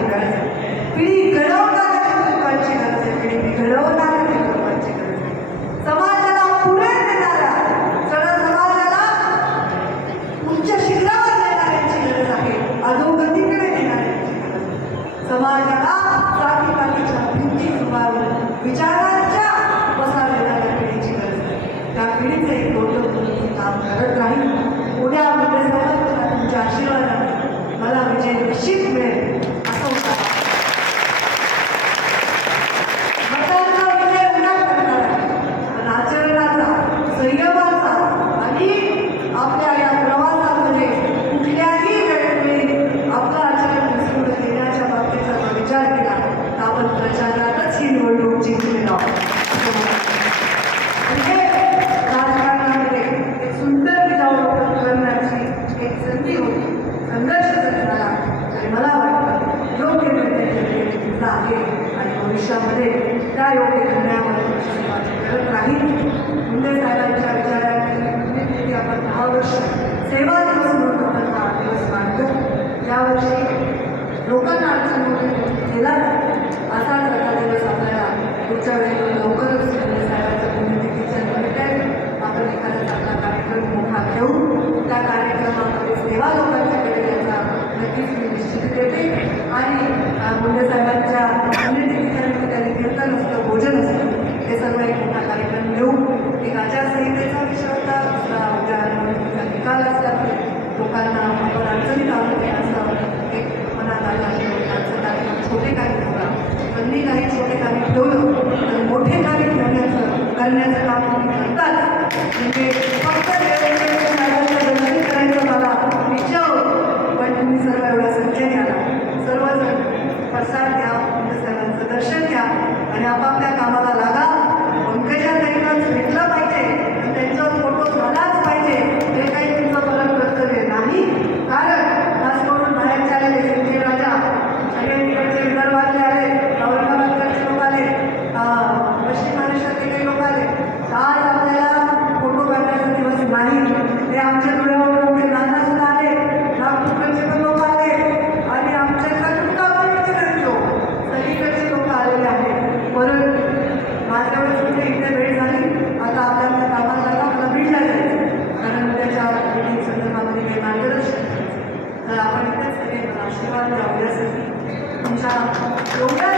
गरज आहे पिढी घडवणाऱ्या लोकांची गरज आहे. पिढी घडवणाऱ्या लोकांची गरज आहे. समाजाला पुढे नेणाऱ्या सगळ्या समाजाला उच्च शिखरावर नेणाऱ्यांची गरज आहे. अधोगतीकडे नेणाऱ्यांची गरज आहे. समाजाला जातीपातीच्या भिंती उभारून विचारांच्या बसा देणाऱ्या पिढीची गरज आहे. त्या पिढीचं एक मोठं काम करत राहील संघर्ष जर आणि मला वाटतं योग्य निर्णय घेतला आहे. आणि भविष्यामध्ये त्या योग्य निर्णयामध्ये करत राहील. मुंडे साहेबांच्या विचारांनी आपण दहा वर्ष सेवा दिवस म्हणून आपण हा दिवस मानतो. यावर्षी लोकांना अडचण होते केला असाच आता दिवस आपल्याला पुढच्या वेळी लवकरच मुंडे साहेबांच्या पुण्यतिथीच्या निमित्ताने आपण एखादा चांगला कार्यक्रम मोठा घेऊन त्या कार्यक्रमामध्ये सेवा लोकांच्याकडे याचा मी निश्चित देते आणि अ, मुंडे साहेबांच्या पुण्यतिथीच्या कीर्तन असतं भोजन असतं हे सर्व एक मोठा कार्यक्रम घेऊन एक आचारसंहितेचा विषय होता दुसरा उद्या निवडणुकीचा निकाल असला लोकांना आपण अडचणीत आणून असं एक मनात आलं अडचण लोकांचं कार्यक्रम छोटे काही ठेवला त्यांनी काही छोटे कार्य ठेवलं आणि मोठे कार्य ठेवण्याचं करण्याचं काम तुम्ही करतात. म्हणजे आणि आपापल्या कामाला लागा तिथे कुठे इथे भेट झाली. आता आपल्याला आपल्या कामाला लागा मला बीडला जायचं. कारण उद्याच्या मीटिंग संदर्भामध्ये काही मार्गदर्शन तर आपण इथेच सगळे आशीर्वाद द्यावा यासाठी तुमच्या एवढ्या